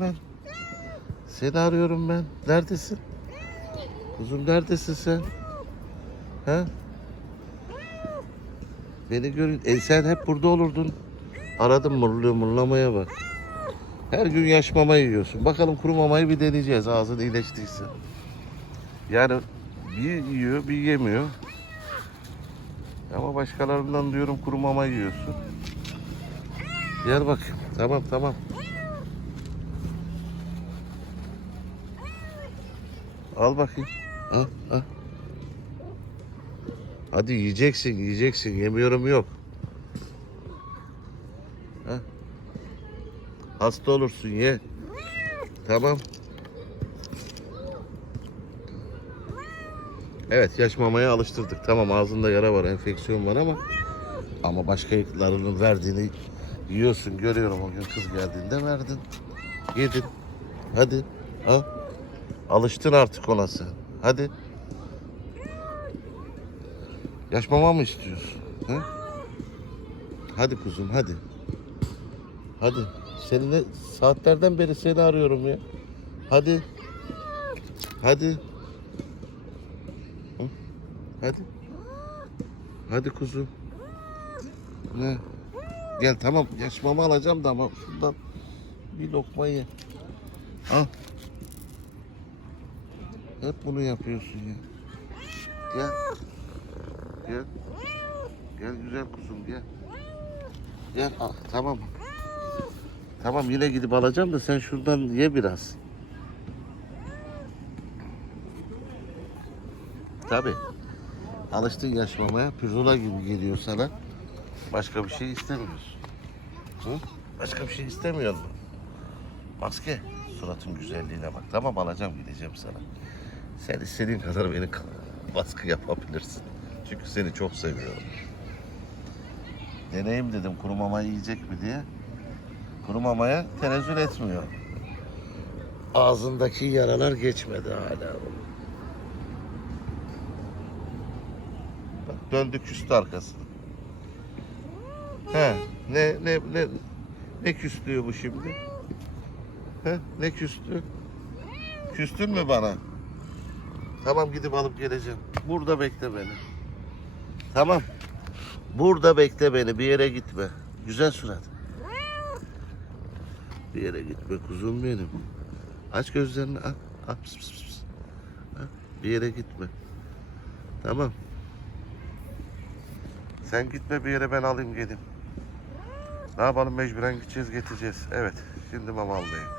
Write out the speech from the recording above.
Ben. Seni arıyorum ben. Neredesin? Kuzum neredesin sen? Ha? Beni görün. E sen hep burada olurdun. Aradım mırlıyor mırlamaya bak. Her gün yaş mama yiyorsun. Bakalım kuru mamayı bir deneyeceğiz ağzın iyileştiyse. Yani bir yiyor bir yemiyor. Ama başkalarından diyorum kuru mama yiyorsun. Gel bakayım. Tamam tamam. Al bakayım. Al, al. Hadi yiyeceksin, yiyeceksin. Yemiyorum yok. Ha? Hasta olursun ye. Tamam. Evet yaş mamaya alıştırdık. Tamam ağzında yara var, enfeksiyon var ama ama başkalarının verdiğini yiyorsun. Görüyorum o gün kız geldiğinde verdin. Yedin. Hadi. Ha? Alıştın artık ona sen. Hadi. Yaş mama mı istiyorsun? Ha? Hadi kuzum hadi. Hadi. Seni ne saatlerden beri seni arıyorum ya. Hadi. Hadi. Hadi. Hadi kuzum. Ne? Gel tamam yaş mama alacağım da ama şundan bir lokma ye. Al. Hep bunu yapıyorsun ya. Gel. Gel. Gel güzel kuzum gel. Gel al, tamam. Tamam yine gidip alacağım da sen şuradan ye biraz. Tabi. Alıştın yaşmamaya. Pirzola gibi geliyor sana. Başka bir şey istemiyorsun. Hı? Başka bir şey istemiyor musun? Maske. Suratın güzelliğine bak. Tamam alacağım gideceğim sana. Sen istediğin kadar beni baskı yapabilirsin. Çünkü seni çok seviyorum. Deneyim dedim kuru mama yiyecek mi diye. Kuru mamaya tenezzül etmiyor. Ağzındaki yaralar geçmedi hala. Bak döndü küstü arkasını. He, ne ne ne ne küslüyor bu şimdi? He, ne küstü? Küstün mü bana? Tamam gidip alıp geleceğim. Burada bekle beni. Tamam. Burada bekle beni. Bir yere gitme. Güzel surat. Bir yere gitme kuzum benim. Aç gözlerini. Al. Al. Pıs, pıs, pıs. Al. Bir yere gitme. Tamam. Sen gitme bir yere ben alayım gelin. Ne yapalım mecburen gideceğiz getireceğiz. Evet. Şimdi mama almayayım.